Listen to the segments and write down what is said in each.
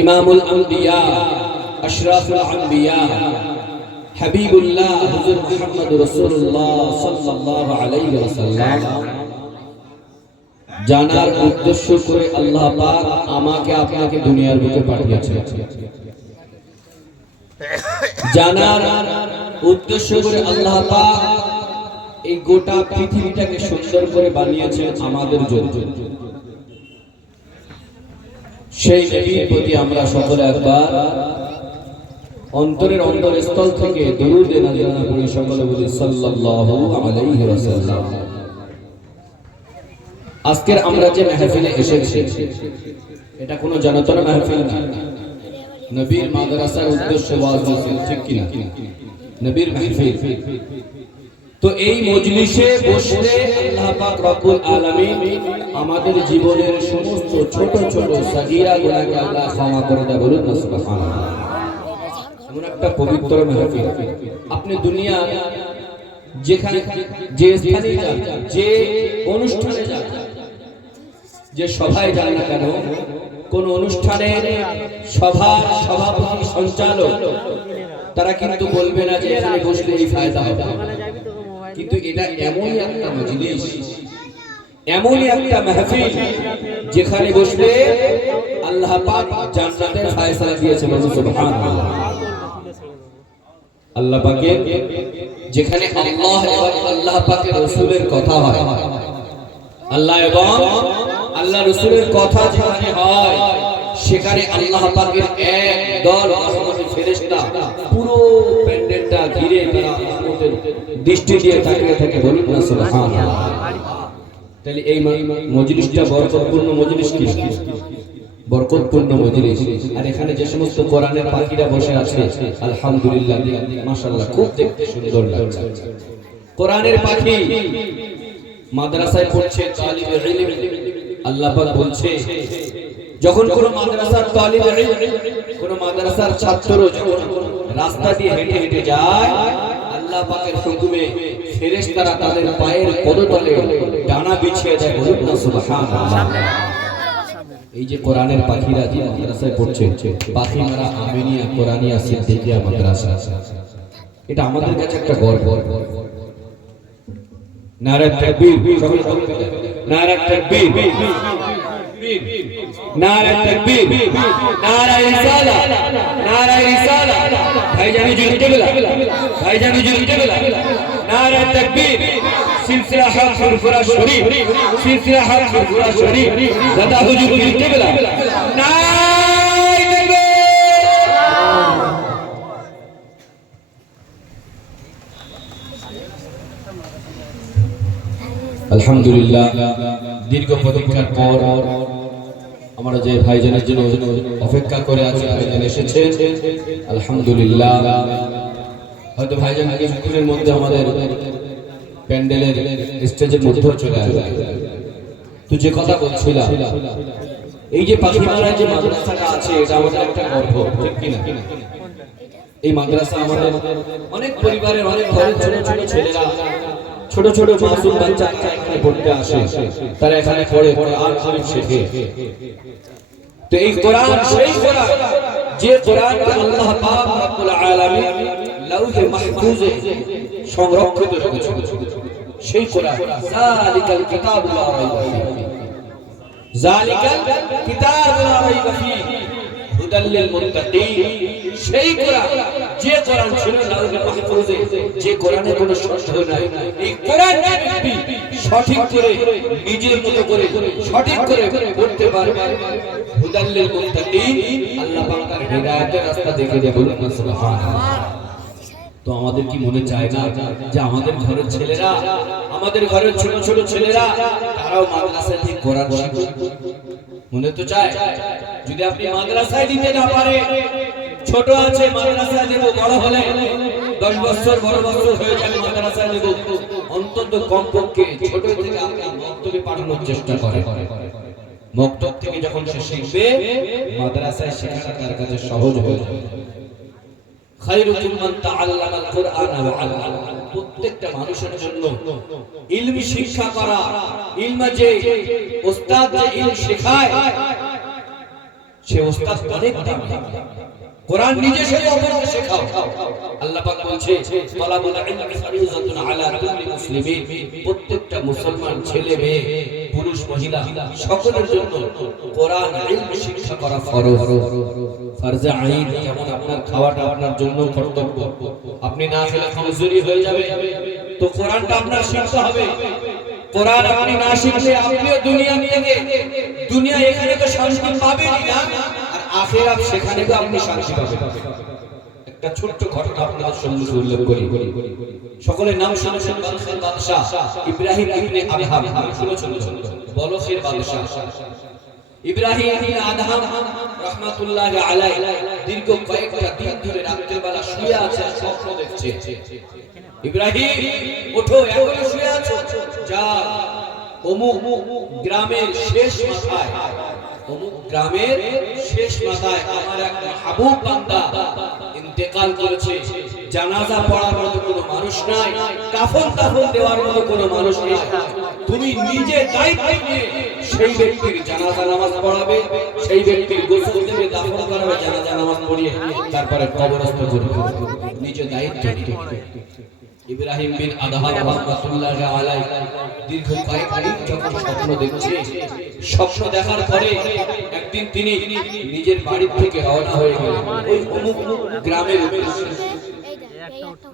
ইমামুল আম্বিয়া আশরাফুল আম্বিয়া হাবিবুল্লাহ হুজুর মুহাম্মদ রাসূলুল্লাহ সাল্লাল্লাহু আলাইহি ওয়াসাল্লাম জানার উদ্দেশ্য করে আল্লাহ পাক আমাকে আপনাকে দুনিয়ার বুকে পাঠিয়েছেন। জানার উদ্দেশ্য করে আল্লাহ পাক এই গোটা পৃথিবীটাকে সুন্দর করে বানিয়েছেন আমাদের জন্য। সেই নবীর প্রতি আমরা সকলে একবার অন্তরের অন্তরস্থল থেকে দরুদ নাযিল করি, সকলে বলি সাল্লাল্লাহু আলাইহি ওয়াসাল্লাম। আজকের আমরা যে মাহফিলে এসেছি এটা কোনো জানাতনা মাহফিল না, নবীর মাদ্রাসার উদ্দেশ্যে ওয়াজ হচ্ছে, ঠিক কি না? নবীর মাহফিল। তো এই মজলিসে বসলে আল্লাহ পাক রব্বুল আলামিন আমাদের জীবনের সমস্ত ছোট ছোট সাগীরা গুনাহকে আল্লাহ ক্ষমা করে দেয়, বলুন না সুবহানাল্লাহ। এমন একটা পবিত্র মাহফিল। আপনি দুনিয়া যেখানে যে স্থানে যান, যে অনুষ্ঠানে যান, যে সভায় যান না কেন, কোন অনুষ্ঠানের সভার সভাপতি সঞ্চালক তারা কিন্তু বলবে না যে এখানে বসলে এই ফায়দা হবে, কিন্তু এটা এমনই একটা মজলিস, এমনই একটা মাহফিল যেখানে বসলে আল্লাহ পাক জান্নাতের ফয়সালা দিয়েছেন, সুবহানাল্লাহ। আল্লাহ পাকের যেখানে আল্লাহ এবং আল্লাহ পাকের রাসূলের কথা হয়, আল্লাহ এবং আল্লাহ রাসূলের কথা যেখানে হয়, সেখানে আল্লাহ পাকের এক দল রহমতের ফেরেশতা পুরো প্যান্ডেলটা ঘিরে তারা রহমতের দৃষ্টি দিয়ে তাকিয়ে থাকে, বলুন না সুবহানাল্লাহ। তাহলে এই মজলিসটা বরকতপূর্ণ মজলিস, কি বরকতপূর্ণ মজলিস। আর এখানে যে সমস্ত কোরআনের পাখিরা বসে আছে, আলহামদুলিল্লাহ, মাশাআল্লাহ, খুব দেখতে সুন্দর লাগছে। কোরআনের পাখি মাদ্রাসায় পড়ছে, তালিবে ইলম। আল্লাহ পাক বলছে, যখন কোন মাদ্রাসার তালিবে ইলম, কোন মাদ্রাসার ছাত্র যখন রাস্তা দিয়ে হেঁটে হেঁটে যায়, আল্লাহ পাকের হুকুমে ফেরেশতারা তাদের পায়ের পদতলে ডানা বিছিয়ে দেয়, বলুন না সুবহানাল্লাহ। এই যে কোরআনের পাখিরা যে মাদ্রাসায় পড়ছে, পাখি মারা আমিনিয়া কোরআনিয়া সিদ্দিকিয়া মাদ্রাসা, এটা আমাদের কাছে একটা গর্ব। নারে তাকবীর, নারে তাকবীর, নারে তাকবীর, নারে রিসালা, নারে রিসালা। ভাইজান হুজুর কিবলা, ভাইজান হুজুর কিবলা, নারে তাকবীর। সিলসিলা হক ফুরফুরা শরীফ, সিলসিলা হক ফুরফুরা শরীফ, দাদা হুজুর কিবলা, নারে আলহামদুলিল্লাহ। দীর্ঘ প্রতীক্ষার পর আমরা যে ভাইজানের জন্য অপেক্ষা করে আছি, ভাইজান এসেছেন, আলহামদুলিল্লাহ। হয়তো ভাইজান কিছুক্ষণের মধ্যে আমাদের প্যান্ডেলের স্টেজের মধ্যেও চলে আসবে। তো যে কথা বলছিলাম, এই যে পাখিমারায় যে মাদ্রাসাটা আছে, এটা আমাদের একটা গর্ব, ঠিক কিনা? এই মাদ্রাসা আমাদের অনেক পরিবারের, অনেক ঘরের ছোট ছোট ছেলেরা, ছোট ছোট মাসুম বাচ্চারা এখানে পড়তে আসে, তারা এখানে পড়ে কোরআন শরীফ শেখে। তো এই কোরআন সেই কোরআন যে কোরআনকে আল্লাহ পাক রব্বুল আলামিন লাউহে মাহফুজে সংরক্ষিত রেখেছেন, সেই কোরআন। যালিকাল কিতাবু লা রাইবা ফীহি, যালিকাল কিতাবু লা রাইবা ফীহি হুদাল লিল মুত্তাকিন। সেই কোরআন, যে কোরআন ছিল লাউহে মাহফুজে, যে কোরআনে কোনো সন্দেহ নাই, এই কোরআন ব্যক্তি সঠিক করে নিজের মতো করে সঠিক করে পড়তে পারবে, হুদাল লিল মুত্তাকিন, আল্লাহ পাক তার হিদায়াতের রাস্তা দেখিয়ে দেবে, বলুন না সুবহানাল্লাহ। তো আমাদের কি মনে চায় না যে আমাদের ঘরের ছেলেরা, আমাদের ঘরের ছোট ছোট ছেলেরা তারাও মাদ্রাসায় থেকে কোরআন শিখবে? মনে তো চায়। যদি আপনি মাদ্রাসায় দিতে না পারে, ছোট আছে মাদ্রাসায় দেব, বড় হলে 10 বছর বড় বছর হয়ে যাবে মাদ্রাসায় দেব, অন্তত কমপক্ষে ছোট থেকে আপনি মক্তবে পাঠানোর চেষ্টা করেন। মক্তব থেকে যখন সে শিখবে, মাদ্রাসায় শেখাটা তার কাছে সহজ হয়ে যাবে। খায়রুকুম মান তাআল্লামাল কুরআন ওয়া আল্লামা। প্রত্যেকটা মানুষের জন্য ইলমি শিক্ষা করা, ইলমে যে ওস্তাদ যে ইলম শেখায়, সে ওস্তাদ অনেক দামি। কোরআন নিজে শেখো, অপরকে শেখাও। আল্লাহ পাক বলছে তালাবুল ইলমি ফারিযাতুন আলা কুল্লি মুসলিমিন, প্রত্যেকটা মুসলমান ছেলে মেয়ে পুরুষ মহিলা সকলের জন্য কোরআন ইলম শিক্ষা করা ফরজ, ফরজে আইন। যেমন আপনার খাওয়াটা আপনার জন্য কর্তব্য, আপনি না খেলে কমজোরি হয়ে যাবে, তো কোরআনটা আপনার শিখতে হবে। কোরআন আপনি না শিখলে আপনিও দুনিয়া থেকে, দুনিয়া এখানে তো শান্তি পাবেনই না, আর আখিরাত সেখানে তো আপনি শান্তি পাবেন। একটা ছোট্ট ঘটনা আপনাদের সম্মুখে উল্লেখ করি। সকলের নাম শুনেছেন বলখের বাদশা ইব্রাহিম ইবনে আদহাম, শুনেছেন বলখের বাদশা ইব্রাহিম ইবনে আদহাম রাহমাতুল্লাহি আলাইহি দীর্ঘ কয়েকটা দিন ধরে রাতের বেলা শুয়ে আছে, স্বপ্ন দেখছে। ইব্রাহিম ওঠো, এখনো শুয়ে আছো, যা অমুক গ্রামের শেষ মাথায়, অমুক গ্রামের শেষ মাথায় আমার এক মাহবুব বান্দা ইন্তেকাল করেছে, জানাজা পড়ার মতো কোনো মানুষ নাই, কাফন দাফন দেওয়ার মতো কোনো মানুষ নেই, তুমি নিজে দায়িত্ব নিয়ে সেই ব্যক্তির জানাজা নামাজ পড়াবে, সেই ব্যক্তির গোসল দেবে, দাফন করাবে, জানাজা নামাজ পড়িয়ে তারপরে কবরস্থ করবে, নিজে দায়িত্ব নিয়ে। ইব্রাহিম বিন আদহাম রাহমাতুল্লাহি আলাইহি দীর্ঘ কয়েক দিন যখন স্বপ্ন দেখছে, স্বপ্ন দেখার পরে একদিন তিনি নিজের বাড়ি থেকে রওনা হয়ে গেলেন ওই অমুক গ্রামের উদ্দেশ্যে।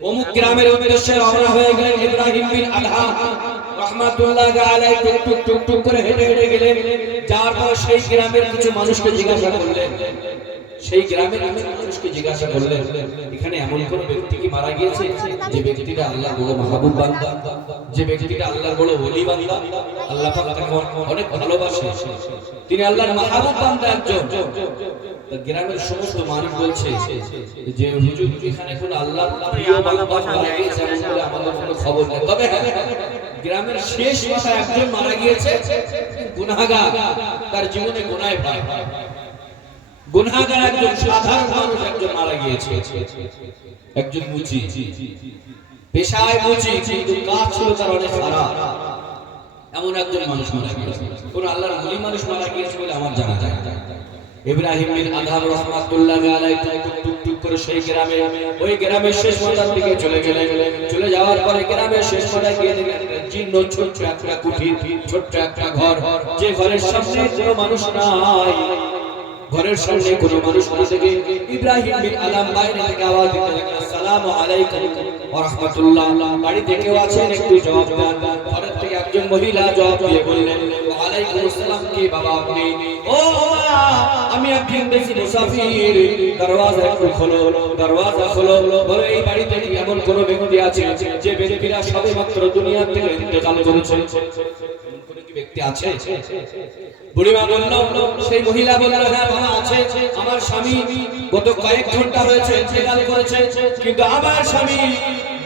অমুক গ্রামের উদ্দেশ্যে রওনা হয়ে গেলেন ইব্রাহিম বিন আদহাম রাহমাতুল্লাহি আলাইহি। টুক টুক টুক করে হেঁটে হেঁটে গেলেন, যাওয়ার পর সেই গ্রামের কিছু মানুষকে জিজ্ঞাসা করলেন, সেই গ্রামের মানুষকে জিজ্ঞাসা করলেন এখানে এমন কোন ব্যক্তি কি মারা গিয়েছে যে ব্যক্তিটা আল্লাহর বড় মাহবুব বান্দা, যে ব্যক্তিটা আল্লাহর বড় ওলি বান্দা, আল্লাহ পাক তাকে অনেক ভালোবাসে, তিনি আল্লাহর মাহবুব বান্দা একজন। গ্রামের সমস্ত মানুষ বলছে যে হুজুর এখানে কোন আল্লাহর প্রিয় বান্দা মারা গিয়েছে এমন বলে আমাদের কোনো খবর নেই, তবে গ্রামের শেষ মাথায় একজন মারা গিয়েছে, গুনাহগার, তার জীবনে গুনাহে ভয়, গুনাহগার একজন সাধারণ মানুষ একজন মারা গিয়েছে, একজন মুচি, পেশায় মুচি, কিন্তু কাজ ছিল তার অনেক খারাপ, এমন একজন মানুষ মারা গিয়েছে। কোন আল্লাহর ওলি মানুষ মারা গিয়েছে বলে আমার জানা যায় না। ইব্রাহিম বিন আদহাম রাহমাতুল্লাহি আলাইহি টুক টুক করে সেই গ্রামে, ওই গ্রামের শেষ মাথার দিকে চলে গেলেন। চলে যাওয়ার পরে গ্রামের শেষ মাথায় গিয়ে দেখলেন জীর্ণ ছোট্ট একটা কুঠির, ছোট্ট একটা ঘর, যে ঘরের সামনে কোনো মানুষ নাই, ঘরের সামনে কোনো মানুষ না থেকে ইব্রাহিম বিন আদহাম বাইরে থেকে আওয়াজ দিতে লাগলেন, আসসালামু আলাইকুম ওয়া রাহমাতুল্লাহ, বাড়িতে কেউ আছেন একটু জবাব দেন। ঘরের থেকে একজন মহিলা জবাব দিয়ে বললেন, ওয়া আলাইকুম আসসালাম, কে বাবা আপনি? ও মা, আমি একজন দেশি মুসাফির, দরওয়াজা একটু খোলো, দরওয়াজা খোলো। বলে এই বাড়িতে কি এমন কোন ব্যক্তি আছে যে ব্যক্তিরা সবেমাত্র দুনিয়া থেকে ইন্তেকাল করেছে? কোন কি ব্যক্তি আছে? বুড়িমা বলল, সেই মহিলা বলল, হ্যাঁ বাবা আছে, আমার স্বামী গত কয়েক ঘন্টা হয়েছে ইন্তেকাল করেছে, কিন্তু আমার স্বামী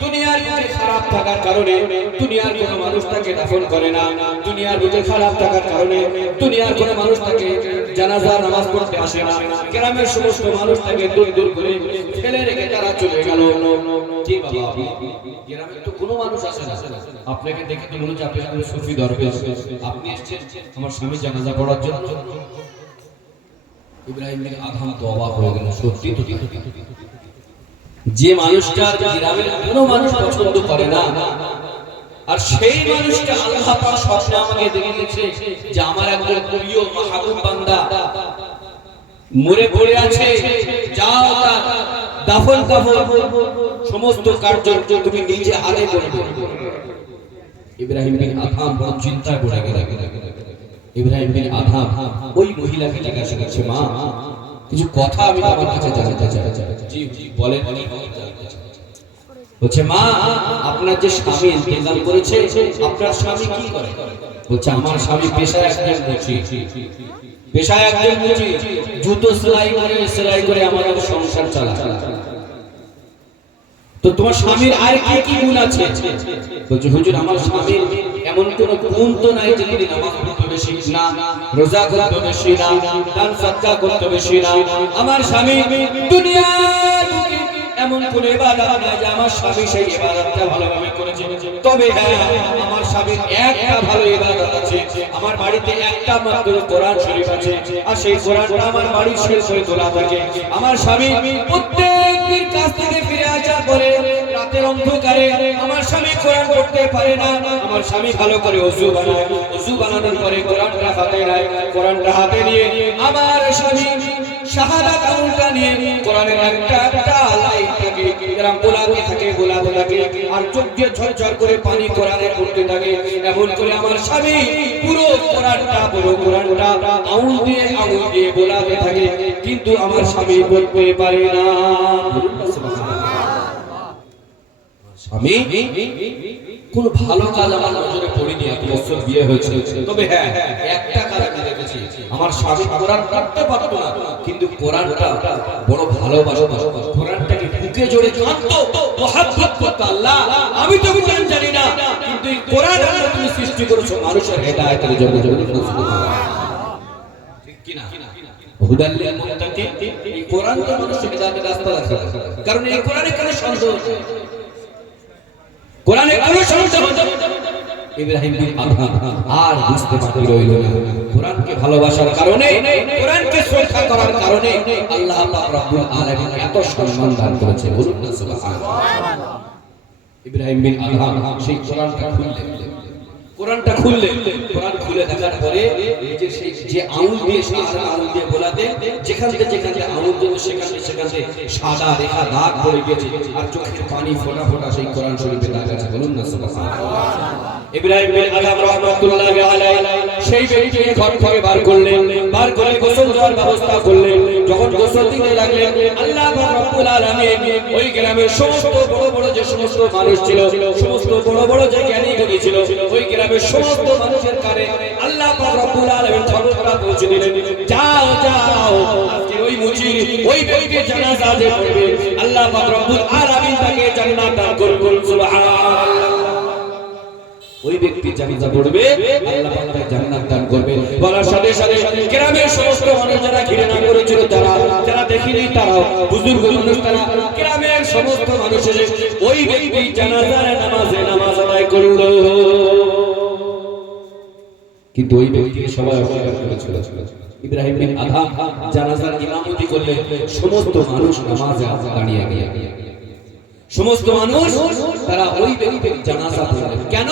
দুনিয়ার বুকে খারাপ থাকার কারণে দুনিয়ার কোন মানুষ তাকে দাফন করে না, দুনিয়ার বুকে খারাপ থাকার কারণে দুনিয়ার কোন মানুষ তাকে জানাজা নামাজ পড়তে আসে না, গ্রামের সমস্ত মানুষ তাকে দূর দূর করে ফেলে রেখে তারা চলে গেল। কি বাবা, গ্রামে তো কোনো মানুষ আসে না, আপনাকে দেখে তো মনে হচ্ছে আপনি একজন সুফি দরবেশ, আপনি এসেছেন আমার স্বামী জানাজা পড়ার জন্য। ইব্রাহিম বিন আদহাম তো অবাক হয়ে গেল, সত্যি তো যে মানুষটা গ্রামের কোনো মানুষ পছন্দ করে না, আর সেই মানুষটা আল্লাহ পাক স্বপ্নে আমাকে দেখিয়েছে যে আমার একজন প্রিয় মাহবুব বান্দা মরে পড়ে আছে, যাও তার দাফন কাফন সমস্ত কার্য তুমি নিজে হাতে করবে। ইব্রাহিম বিন আদহাম বড় চিন্তা করে গেলেন। ইব্রাহিম বিন আদহাম ওই মহিলাকে জিজ্ঞাসা করছে, মা কিছু কথা আমি তোমার কাছে জানতে চাই। জি জি বলেন। বলছে, মা আপনার যে স্বামী ইন্তেকাল করেছে, আপনার স্বামী কি করে? বলছে, আমার স্বামী পেশায় একজন মুচি, পেশায় একজন মুচি, জুতো সেলাই করে আমাদের সংসার চালায়। তো তোমার স্বামীর আর কি কি গুণ আছে? বলছে, হুজুর আমার স্বামীর এমন কোন গুণ তো নাই যে তিনি নামাজ পড়তে বেশি না, রোজা করতে বেশি না, দান সদকা করতে বেশি না। আমার স্বামী দুনিয়ার বুকে এমন কোন ইবাদত নাই যে আমার স্বামী সেই ইবাদতটা ভালোভাবে করেছে। তবে হ্যাঁ, আমার স্বামীর একটা ভালো ইবাদত আছে, আমার বাড়িতে একটা মাত্র কোরআন শরীফ আছে, আর সেই কোরআনটা আমার বাড়ির শেষ হয়ে তোলা থাকে। আমার স্বামী প্রত্যেকদিন কাজ থেকে ফিরে আসার পরে রাতের অন্ধকারে আমার স্বামী কোরআন পড়তে পারে না। আমার স্বামী ভালো করে ওযু বানায়, ওযু বানানোর পরে কোরআনটা হাতে নেয়, কোরআনটা হাতে নিয়ে আমার স্বামী শাহাদাত আমলটা নিয়ে কোরআনের একটা একটা লাইনটাকে এরকম বোলাতে থাকে, আর চোখ দিয়ে ঝরঝর করে পানি কোরআনে পড়তে থাকে। এমন করে আমার স্বামী পুরো কোরআনটা আঙুল দিয়ে বোলাতে থাকে, কিন্তু আমার স্বামী পড়তে পারে না। স্বামী কোন ভালো কাজ আমার নজরে পড়িনি, এত বছর বিয়ে হয়েছে। তবে হ্যাঁ, একটা কাজ আমি দেখেছি, আমার স্বামী কোরআন পড়তে পারত না, কিন্তু কোরআনটা বড় ভালোবাসত, কোরআনটাকে বুকে জড়ে কাঁদতো, মহব্বত করত। আল্লাহ, আমি তো কোরআন জানি না, কিন্তু এই কোরআন আল্লাহ তুমি সৃষ্টি করেছো মানুষের হেদায়েতের জন্য। ঠিক কি না? হুদাল লিল মুত্তাকিন, এই কোরআন তো মানুষের হেদায়েতের রাস্তা দেখায়। কারণ এই কোরআনে কোনো সন্দেহ নেই, কোরআনে কোনো সন্দেহ নেই। ইব্রাহিম বিন আদহাম আর বুঝতে বাকি রইল না, কোরআনকে ভালোবাসার কারণে, কোরআনকে শ্রদ্ধা করার কারণে আল্লাহ পাক রব্বুল আলামিন এত সম্মান দান করেছে। বলুন না সুবহানাল্লাহ। ইব্রাহিম বিন আদহাম সেই কোরআনটা খুললেন, কোরআন খুলে দেখার পরে নিজের সেই যে আঙুল দিয়ে বোলাতে যেখান থেকে আঙুল দিয়ে সেখানে সাদা রেখা দাগ পড়ে গেছে, আর চোখের পানি ফোঁটা ফোঁটা সেই কোরআন শরীফে দাগ আছে। বলুন না সুবহানাল্লাহ। ইব্রাহিম বিন আদহাম রাহমাতুল্লাহি আলাইহি সেই ব্যক্তিকে ঘর থেকে বার করে গোসল দেওয়ার ব্যবস্থা করলেন। যখন গোসল দিতে লাগলেন, আল্লাহ পাক রব্বুল আলামিন ওই গ্রামের সমস্ত বড় বড় যে সমস্ত মানুষ ছিল, সমস্ত বড় বড় যে জ্ঞানী গুণী ছিল, ওই গ্রামের সমস্ত মানুষের কানে আল্লাহ পাক রব্বুল আলামিন খবরটা পৌঁছে দিলেন, যাও আজকে ওই মুজির ওই ব্যক্তির জানাজা যে পড়বে, আল্লাহ পাক রব্বুল আলামিন তাকে জান্নাত দান করবেন। সুবহানাল্লাহ। ওই ব্যক্তি জানাজা পড়বে, আল্লাহ পাক তাকে জান্নাত দান করবে। বলার সাথে সাথে গ্রামের সমস্ত মানুষ যারা ঘিরে না করেছিল, যারা দেখিনি, তারা বুজুর্গ মানুষ, তারা গ্রামের সমস্ত মানুষ এসে ওই ব্যক্তি জানাজার নামাজ আদায় করলো। কিন্তু ওই ব্যক্তিকে সবাই অস্বীকার করেছিল। ইব্রাহিম বিন আদহাম জানাজার ইমামতি করলে সমস্ত মানুষ নামাজে দাঁড়িয়ে গেলেন, সমস্ত মানুষ তারা ওই ব্যক্তির জানাজা পড়লেন। কেন?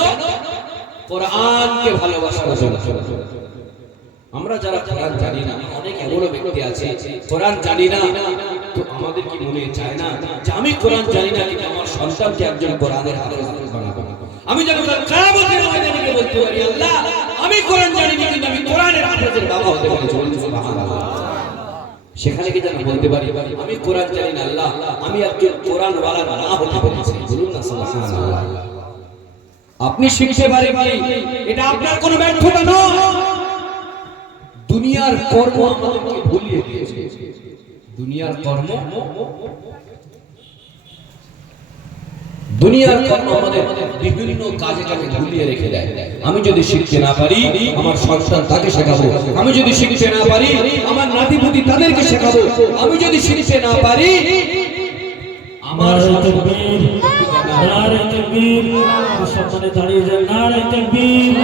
কোরআনকে ভালোবাসার জন্য। আমরা যারা কোরআন জানি না, অনেক এমন ব্যক্তি আছে কোরআন জানি না, তো আমাদের কি মনে চায় না যে আমি কোরআন জানি না, কিন্তু আমার সন্তানকে একজন কোরআনের হাফেজ বানাবো। আমি যেন কিয়ামতের ময়দানে বলতে পারি, আল্লাহ আমি কোরআন জানি না, কিন্তু আমি কোরআনের হাফেজের বাবা হতে পারি। সুবহানাল্লাহ। সেখানে কি যেন বলতে পারি, আমি কোরআন জানি না, আল্লাহ আমি একজন কোরআন ওয়ালা না হতে পেরেছি। বলুন না সুবহানাল্লাহ। আপনি শিখতে পারেন, এটা আপনার কোনো ব্যর্থতা নয়। দুনিয়ার কর্ম আমাদেরকে ভুলিয়ে দিয়েছে, দুনিয়ার কর্ম আমাদের বিভিন্ন কাজে ভুলিয়ে রেখে দেয়। আমি যদি শিখতে না পারি, আমার সন্তান তাকে শেখাবো। আমি যদি শিখতে না পারি, আমার নাতিপুতি তাদেরকে শেখাবো। আমি যদি শিখতে না পারি, আমার তাকবীর, নারে তাকবীর, সম্মানে দাঁড়িয়ে যান, নারে তাকবীর।